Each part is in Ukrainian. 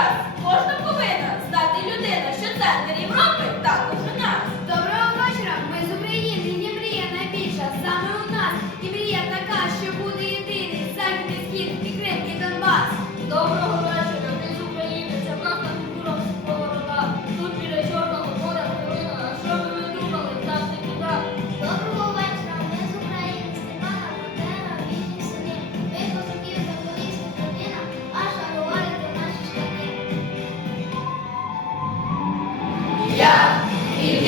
час кожна повинна знати людина, що це не.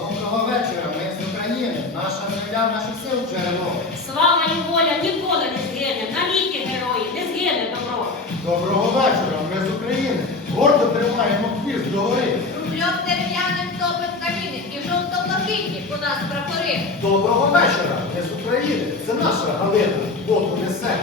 Доброго вечора, ми з України. Наша земля, наших сил джерело. Слава і воля ніколи не згине, навіки герої, не згине добро. Доброго вечора, ми з України. Гордо тримаємо хвіст до гори. Рубльом дерев'яним топим каліни і жовто-блакитні у нас прапори. Доброго вечора, ми з України. Це наша Галина, воду несе.